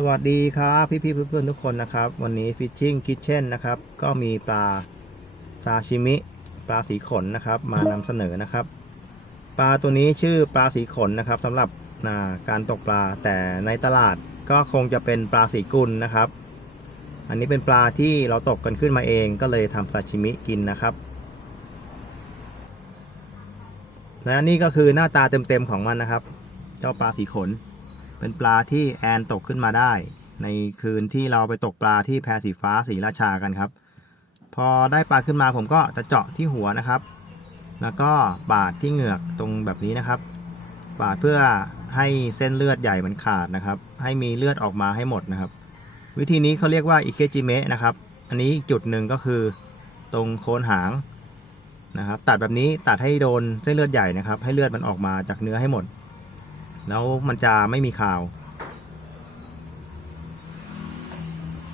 สวัสดีครับพี่พี่ๆเพื่อนๆทุกคนนะครับ วันนี้ Fishing Kitchen นะครับ ก็มีปลาซาชิมิ ปลาสีขนนะครับ มานำเสนอนะครับ ปลาตัวนี้ชื่อปลาสีขนนะครับสำหรับการตกปลาแต่ในตลาดก็คงจะเป็นปลาสีกุลนะครับ อันนี้เป็นปลาที่เราตกกันขึ้นมาเองก็เลยทำซาชิมิกินนะครับและนี่ก็คือหน้าตาเต็มๆของมันนะครับ เจ้าปลาสีขน เป็นปลาที่แอนตกขึ้นมาได้ ในคืนที่เราไปตกปลาที่แพสีฟ้าสีราชากันครับ พอได้ปลาขึ้นมาผมก็จะเจาะที่หัวนะครับ แล้วก็บาดที่เหงือกตรงแบบนี้นะครับ บาดเพื่อให้เส้นเลือดใหญ่มันขาดนะครับ ให้มีเลือดออกมาให้หมดนะครับ วิธีนี้เขาเรียกว่าอิเคจิเมะนะครับ อันนี้จุดหนึ่งก็คือตรงโคนหางนะครับ ตัดแบบนี้ตัดให้โดนเส้นเลือดใหญ่นะครับ ให้เลือดมันออกมาจากเนื้อให้หมด แล้วมันจะไม่มีข่าว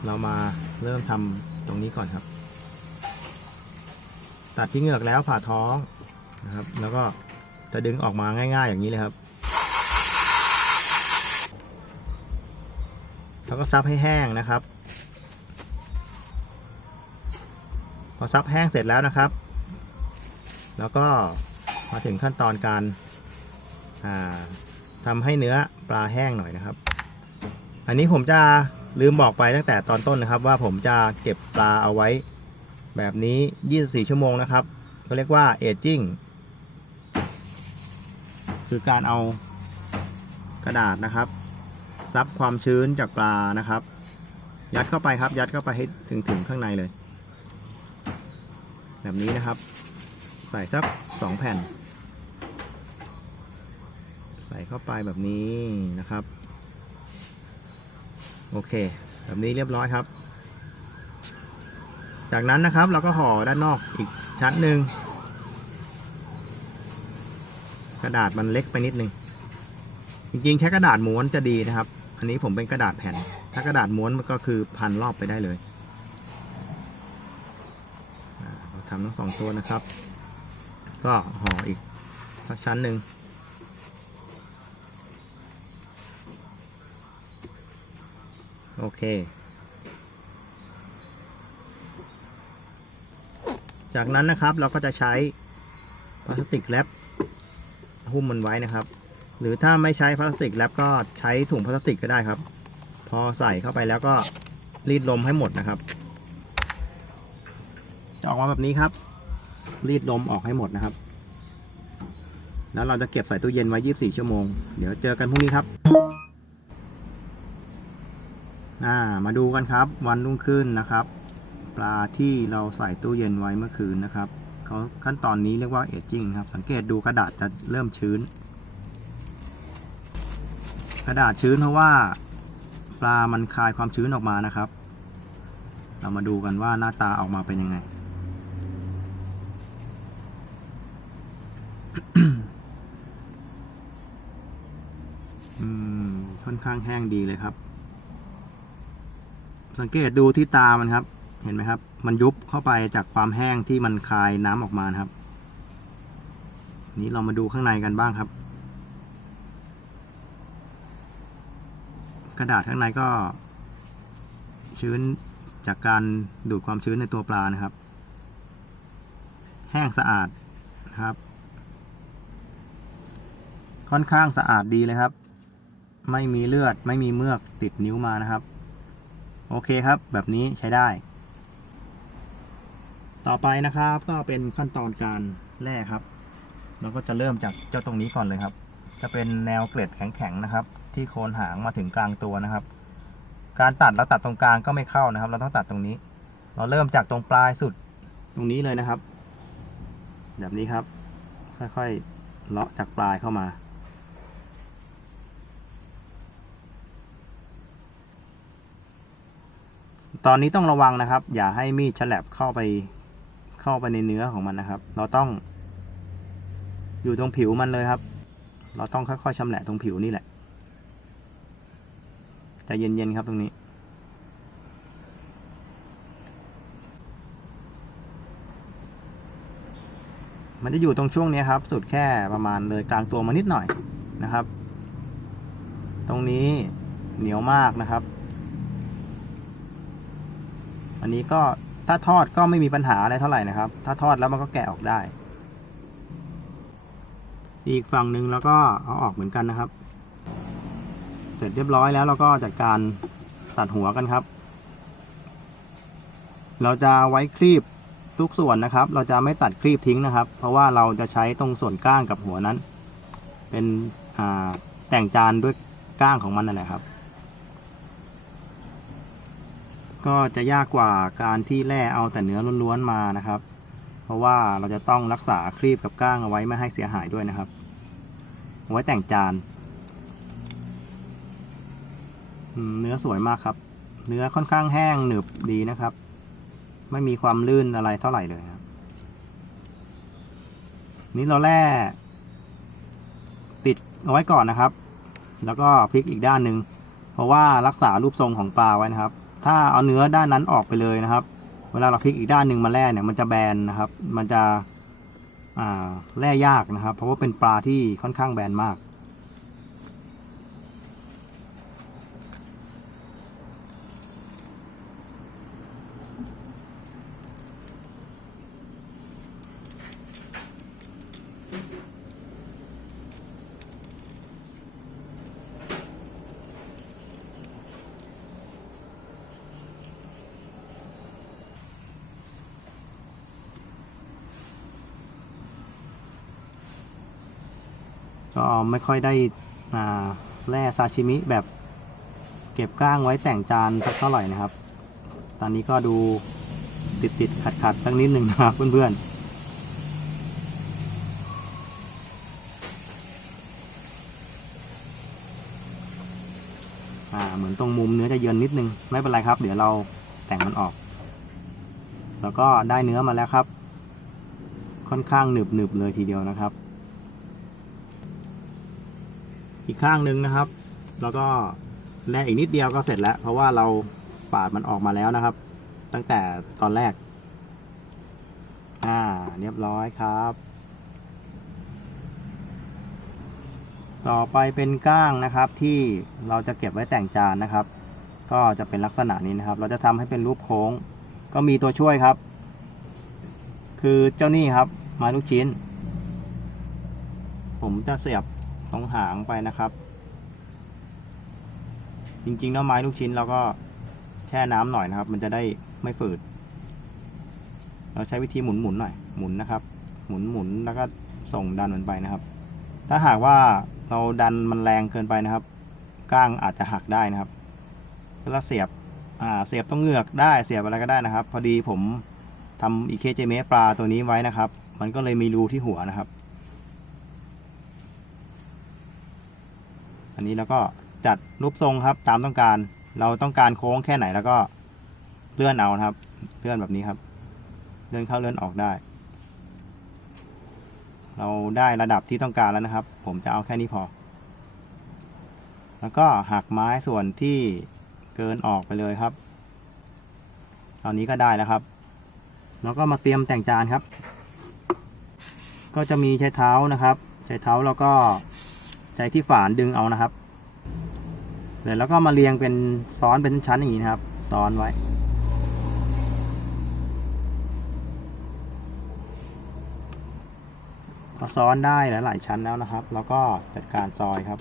เรามาเริ่มทำตรงนี้ก่อนครับ ตัดที่เหงือกแล้วผ่าท้องนะครับ แล้วก็จะดึงออกมาง่าย ๆ อย่างนี้เลยครับ แล้วก็ซับให้แห้งนะครับ พอซับแห้งเสร็จแล้วนะครับ แล้วก็มาถึงขั้นตอนการอ่า ทำให้เนื้อปลาแห้งหน่อยนะครับ อันนี้ผมจะลืมบอกไปตั้งแต่ตอนต้นนะครับ ว่าผมจะเก็บปลาเอาไว้ แบบนี้ 24 ชั่วโมงนะครับก็เรียกว่าเอจจิ้งคือการเอากระดาษนะครับ ซับความชื้นจากปลานะครับ ยัดเข้าไปครับ ยัดเข้าไปให้ถึงถึงข้างในเลย แบบนี้นะครับ ใส่สักสองแผ่น ใส่เข้าไปแบบนี้นะครับ โอเค แบบนี้เรียบร้อยครับ จากนั้นนะครับเราก็ห่อด้านนอกอีกชั้นหนึ่งกระดาษมันเล็กไปนิดนึง จริงๆแค่กระดาษม้วนจะดีนะครับ อันนี้ผมเป็นกระดาษแผ่น ถ้ากระดาษม้วนมันก็คือพันรอบไปได้เลยเราทำทั้งสองตัวนะครับ ก็ห่ออีกสักชั้นหนึ่ง โอเค จากนั้นนะครับเราก็จะใช้พลาสติกแรปหุ้มมันไว้นะครับ หรือถ้าไม่ใช้พลาสติกแรปก็ใช้ถุงพลาสติกก็ได้ครับ พอใส่เข้าไปแล้วก็รีดลมให้หมดนะครับจะออกมาแบบนี้ครับ รีดลมออกให้หมดนะครับ แล้วเราจะเก็บใส่ตู้เย็นไว้ 24 ชั่วโมง เดี๋ยวเจอกันพรุ่งนี้ครับ อ่ามาดูกันครับวันรุ่งขึ้นนะครับ ปลาที่เราใส่ตู้เย็นไว้เมื่อคืนนะครับเขาขั้นตอนนี้เรียกว่าเอจจิ้งครับ สังเกตดูกระดาษจะเริ่มชื้น กระดาษชื้นเพราะว่า ปลามันคายความชื้นออกมานะครับ เรามาดูกันว่าหน้าตาออกมาเป็นยังไงอืมค่อนข้างแห้งดีเลยครับ สังเกตดูที่ตามันครับ เห็นไหมครับ มันยุบเข้าไปจากความแห้งที่มันคายน้ำออกมาครับ นี้เรามาดูข้างในกันบ้างครับ กระดาษข้างในก็ ชื้นจากการดูดความชื้นในตัวปลานะครับ แห้งสะอาดครับ ค่อนข้างสะอาดดีเลยครับ ไม่มีเลือดไม่มีเมือกติดนิ้วมานะครับ โอเคครับ แบบนี้ใช้ได้ ต่อไปนะครับก็เป็นขั้นตอนการแล่ครับ เราก็จะเริ่มจากเจ้าตรงนี้ก่อนเลยครับ จะเป็นแนวเกล็ดแข็งๆนะครับ ที่โคนหางมาถึงกลางตัวนะครับ การตัดเราตัดตรงกลางก็ไม่เข้านะครับ เราต้องตัดตรงนี้ เราเริ่มจากตรงปลายสุดตรงนี้เลยนะครับ แบบนี้ครับ ค่อยๆเลาะจากปลายเข้ามา ตอนนี้ต้องระวังนะครับ อย่าให้มีดฉลับเข้าไปเข้าไปในเนื้อของมันนะครับ เราต้อง อยู่ตรงผิวมันเลยครับ เราต้องค่อยๆชำแหละตรงผิวนี่แหละใจเย็นๆครับตรงนี้ มันจะอยู่ตรงช่วงนี้ครับ สุดแค่ประมาณเลยกลางตัวมานิดหน่อยนะครับ ตรงนี้เหนียวมากนะครับ อันนี้ก็ถ้าทอดก็ไม่มีปัญหาอะไรเท่าไหร่นะครับ ถ้าทอดแล้วมันก็แกะออกได้ อีกฝั่งหนึ่งแล้วก็เอาออกเหมือนกันนะครับ เสร็จเรียบร้อยแล้วเราก็จัดการตัดหัวกันครับ เราจะไว้ครีบทุกส่วนนะครับ เราจะไม่ตัดครีบทิ้งนะครับ เพราะว่าเราจะใช้ตรงส่วนก้างกับหัวนั้น เป็นแต่งจานด้วยก้างของมันนั่นแหละครับ ก็จะยากกว่าการที่แล่เอาแต่เนื้อล้วนๆมานะครับ เพราะว่าเราจะต้องรักษาครีบกับก้างเอาไว้ไม่ให้เสียหายด้วยนะครับเอาไว้แต่งจานเนื้อสวยมากครับ เนื้อค่อนข้างแห้งหนึบดีนะครับ ไม่มีความลื่นอะไรเท่าไหร่เลยครับ นี่เราแล่ติดเอาไว้ก่อนนะครับ แล้วก็พลิกอีกด้านหนึ่งเพราะว่ารักษารูปทรงของปลาไว้นะครับ ถ้าเอาเนื้อด้านนั้นออกไปเลยนะครับ เวลาเราพลิกอีกด้านหนึ่งมาแล่เนี่ยมันจะแบนนะครับ มันจะแล่ยากนะครับ เพราะว่าเป็นปลาที่ค่อนข้างแบนมาก ก็ไม่ค่อยได้แร่ซาชิมิแบบเก็บก้างไว้แต่งจานสักเท่าไหร่นะครับ ตอนนี้ก็ดูติดติดขัดขัดๆสักนิดหนึ่งนะครับเพื่อนๆเหมือนตรงมุมเนื้อจะเยินนิดนึง ไม่เป็นไรครับ เดี๋ยวเราแต่งมันออก แล้วก็ได้เนื้อมาแล้วครับ ค่อนข้างหนึบหนึบๆเลยทีเดียวนะครับ อีกข้างหนึ่งนะครับ แล้วก็แล่อีกนิดเดียวก็เสร็จแล้ว เพราะว่าเราปาดมันออกมาแล้วนะครับ ตั้งแต่ตอนแรก อ่า เรียบร้อยครับ ต่อไปเป็นก้างนะครับที่เราจะเก็บไว้แต่งจานนะครับ ก็จะเป็นลักษณะนี้นะครับ เราจะทำให้เป็นรูปโค้ง ก็มีตัวช่วยครับ คือเจ้านี่ครับม้ลูกชิ้น ผมจะเสียบ ตรงหางไปนะครับ จริงๆแล้วไม้ลูกชิ้นเราก็แช่น้ำหน่อยนะครับ มันจะได้ไม่ฝืด เราใช้วิธีหมุนๆหน่อยหมุนนะครับ หมุนหมุนแล้วก็ส่งดันมันไปนะครับ ถ้าหากว่าเราดันมันแรงเกินไปนะครับก้างอาจจะหักได้นะครับแล้วเสียบอ่าเสียบตรงเหงือกได้เสียบอะไรก็ได้นะครับ พอดีผมทำอีเคเจเมปลาตัวนี้ไว้นะครับ มันก็เลยมีรูที่หัวนะครับ นนี้แล้วก็จัดรูปทรงครับตามต้องการ เราต้องการโค้งแค่ไหนแล้วก็เลื่อนเอาครับ เลื่อนแบบนี้ครับ เลื่อนเข้าเลื่อนออกได้ เราได้ระดับที่ต้องการแล้วนะครับ ผมจะเอาแค่นี้พอ แล้วก็หักไม้ส่วนที่เกินออกไปเลยครับ ตอนนี้ก็ได้แล้วครับ แล้วก็มาเตรียมแต่งจานครับ ก็จะมีใช้เท้านะครับ ใช้เท้าแล้วก็ ใช้ที่ฝานดึงเอานะครับเดี๋ยวแล้วก็มาเรียงเป็นซ้อนเป็นชั้นอย่างนี้นะครับ ซ้อนไว้ พอซ้อนได้หลายๆชั้นแล้วนะครับ แล้วก็จัดการซอยครับ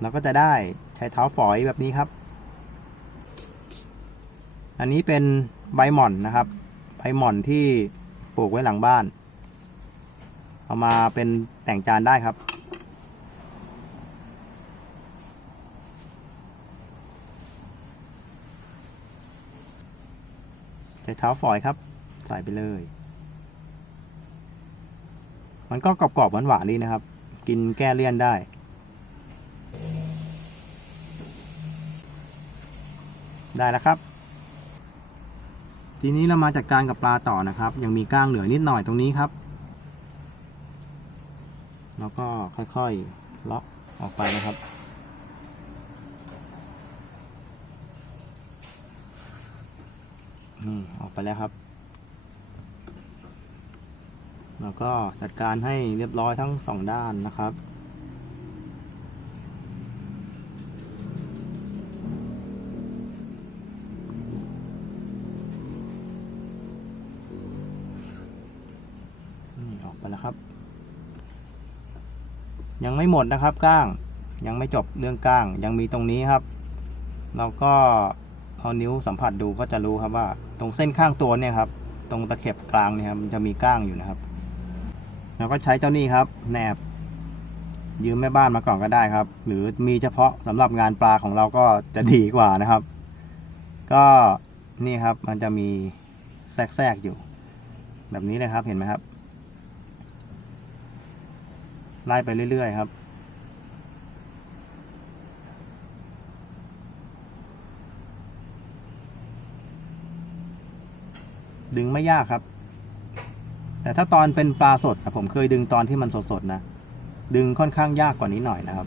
เราก็จะได้ใช้เท้าฝอยแบบนี้ครับ อันนี้เป็นใบหม่อนนะครับ ใบหม่อนที่ ปลูกไว้หลังบ้าน เอามาเป็นแต่งจานได้ครับ ใช้เท้าฝอยครับ ใส่ไปเลย มันก็กรอบๆหวานๆดีนะครับ กินแก้เลี่ยนได้ได้แล้วครับ ทีนี้เรามาจัดการกับปลาต่อนะครับ ยังมีก้างเหลือนิดหน่อยตรงนี้ครับ แล้วก็ค่อยๆเลาะออกไปนะครับนี่ออกไปแล้วครับ แล้วก็จัดการให้เรียบร้อยทั้งสองด้านนะครับ ยังไม่หมดนะครับก้าง ยังไม่จบเรื่องก้าง ยังมีตรงนี้ครับ เราก็เอานิ้วสัมผัสดูก็จะรู้ครับว่า ตรงเส้นข้างตัวเนี่ยครับ ตรงตะเข็บกลางเนี่ยครับมันจะมีก้างอยู่นะครับเราก็ใช้เจ้านี่ครับแหนบยืมแม่บ้านมาก่อนก็ได้ครับ หรือมีเฉพาะสำหรับงานปลาของเราก็จะดีกว่านะครับ ก็นี่ครับมันจะมีแทรกๆอยู่ แบบนี้เลยครับเห็นไหมครับ ไล่ไปเรื่อยๆครับ ดึงไม่ยากครับ แต่ถ้าตอนเป็นปลาสดผมเคยดึงตอนที่มันสดๆนะ ดึงค่อนข้างยากกว่านี้หน่อยนะครับ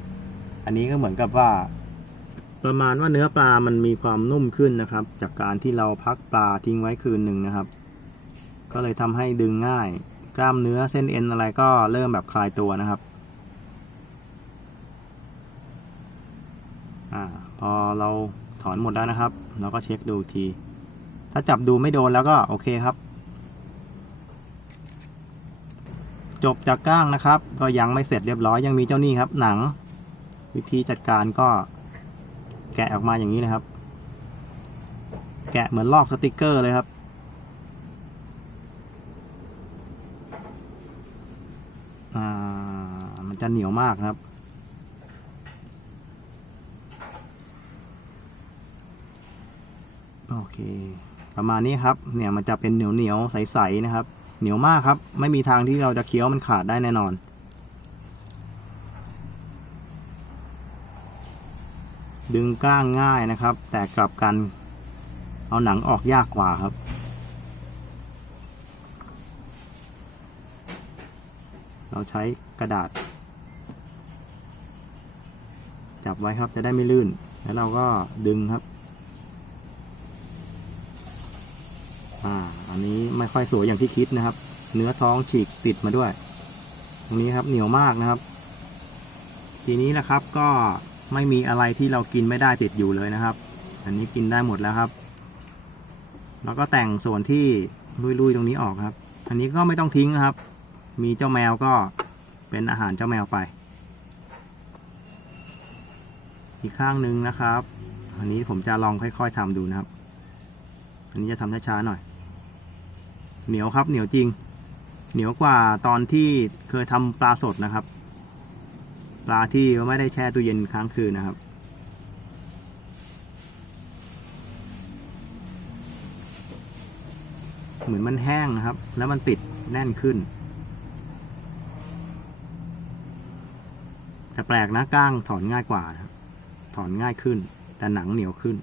อันนี้ก็เหมือนกับว่า ประมาณว่าเนื้อปลามันมีความนุ่มขึ้นนะครับ จากการที่เราพักปลาทิ้งไว้คืนหนึ่งนะครับ ก็เลยทำให้ดึงง่าย กล้ามเนื้อเส้นเอ็นอะไรก็เริ่มแบบคลายตัวนะครับ อ่าพอเราถอนหมดแล้วนะครับ เราก็เช็คดูที ถ้าจับดูไม่โดนแล้วก็โอเคครับ จบจากก้างนะครับ ก็ยังไม่เสร็จเรียบร้อยยังมีเจ้านี่ครับ หนัง วิธีจัดการก็แกะออกมาอย่างนี้นะครับ แกะเหมือนลอกสติกเกอร์เลยครับอ่ามันจะเหนียวมากครับ โอเค ประมาณนี้ครับ เนี่ยมันจะเป็นเหนียวเหนียวใสๆนะครับ เหนียวมากครับ ไม่มีทางที่เราจะเคี้ยวมันขาดได้แน่นอน ดึงก้างง่ายนะครับ แต่กลับกัน เอาหนังออกยากกว่าครับเราใช้กระดาษ จับไว้ครับจะได้ไม่ลื่น แล้วเราก็ดึงครับ อ่า อันนี้ ไม่ค่อยสวยอย่างที่คิดนะครับ เนื้อท้องฉีกติดมาด้วย ตรงนี้ครับเหนียวมากนะครับ ทีนี้นะครับก็ไม่มีอะไรที่เรากินไม่ได้ติดอยู่เลยนะครับ อันนี้กินได้หมดแล้วครับ แล้วก็แต่งส่วนที่ลุยๆตรงนี้ออกครับ อันนี้ก็ไม่ต้องทิ้งนะครับ มีเจ้าแมวก็เป็นอาหารเจ้าแมวไป อีกข้างหนึ่งนะครับ อันนี้ผมจะลองค่อย ๆทำดูนะครับ อันนี้จะทำช้าๆหน่อย เหนียวครับเหนียวจริง เหนียวกว่าตอนที่เคยทำปลาสดนะครับ ปลาที่ไม่ได้แช่ตู้เย็นค้างคืนนะครับ เหมือนมันแห้งนะครับ แล้วมันติดแน่นขึ้นแต่แปลกนะก้างถอนง่ายกว่าถอนง่ายขึ้น แต่หนังเหนียวขึ้น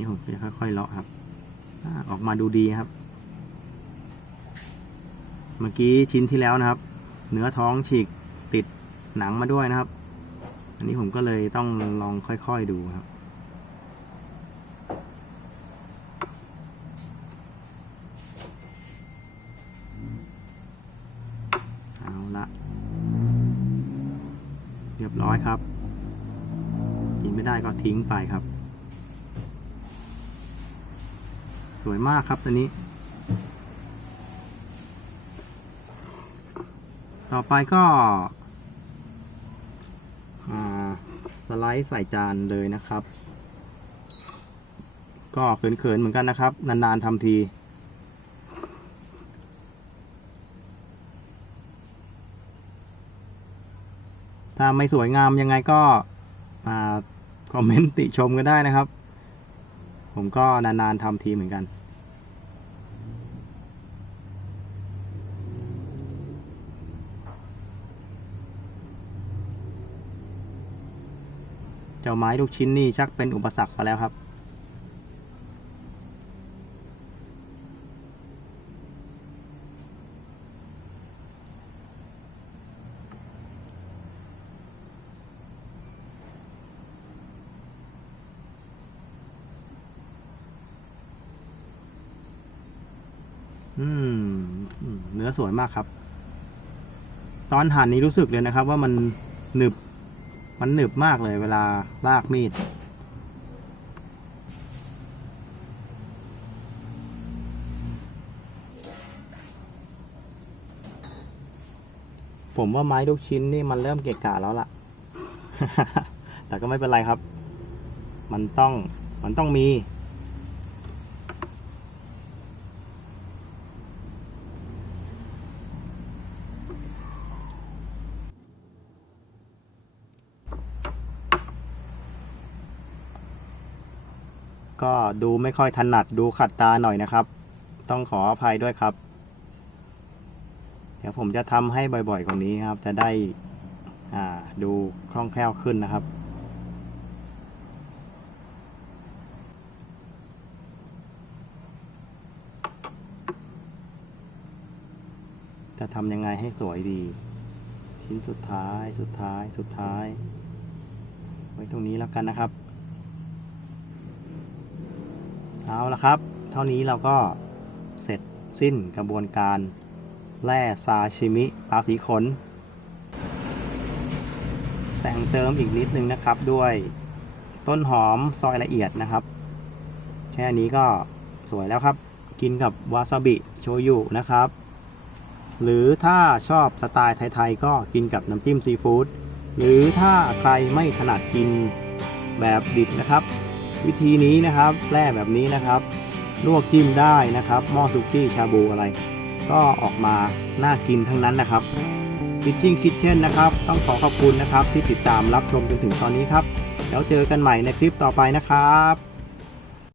นี่ผมจะค่อยๆเลาะครับอออกมาดูดีครับ เมื่อกี้ชิ้นที่แล้วนะครับ เนื้อท้องฉีกติดหนังมาด้วยนะครับ อันนี้ผมก็เลยต้องลองค่อยๆดูครับเอาละเรียบร้อยครับกินไม่ได้ก็ทิ้งไปครับ สวยมากครับตัวนี้ ต่อไปก็สไลด์ใส่จานเลยนะครับ ก็เขินๆเหมือนกันนะครับ นานๆทำทีถ้าไม่สวยงามยังไงก็คอมเมนต์ติชมกันได้นะครับ ผมก็นานๆทำทีเหมือนกัน เจ้าไม้ลูกชิ้นนี่ชักเป็นอุปสรรคซะแล้วครับ อืมเนื้อสวยมากครับ ตอนหั่นนี้รู้สึกเลยนะครับ ว่ามันหนึบ มันหนึบมากเลย เวลาลากมีดผมว่าไม้ทุกชิ้นนี่มันเริ่มเกะกะแล้วล่ะ แต่ก็ไม่เป็นไรครับ มันต้อง มันต้องมี ก็ดูไม่ค่อยถนัดดูขัดตาหน่อยนะครับ ต้องขออภัยด้วยครับ เดี๋ยวผมจะทำให้บ่อยๆกว่านี้ครับ จะได้ดูคล่องแคล่วขึ้นนะครับจะทำยังไงให้สวยดี ชิ้นสุดท้ายสุดท้ายสุดท้าย ไว้ตรงนี้แล้วกันนะครับ เอาละครับ เท่านี้เราก็เสร็จสิ้นกระบวนการแร่ซาชิมิปลาสีขน แต่งเติมอีกนิดนึงนะครับด้วยต้นหอมซอยละเอียดนะครับ แค่นี้ก็สวยแล้วครับ กินกับวาซาบิโชยุนะครับ หรือถ้าชอบสไตล์ไทยๆก็กินกับน้ำจิ้มซีฟู้ดหรือถ้าใครไม่ถนัดกินแบบดิบนะครับ วิธีนี้นะครับแร่แบบนี้นะครับลวกจิ้มได้นะครับหม้อซุกี้ชาบูอะไร ก็ออกมาน่ากินทั้งนั้นนะครับพิชชิ่งคิดเช่นนะครับ ต้องขอขอบคุณนะครับที่ติดตามรับชมจนถึงตอนนี้ครับ แล้วเจอกันใหม่ในคลิปต่อไปนะครับ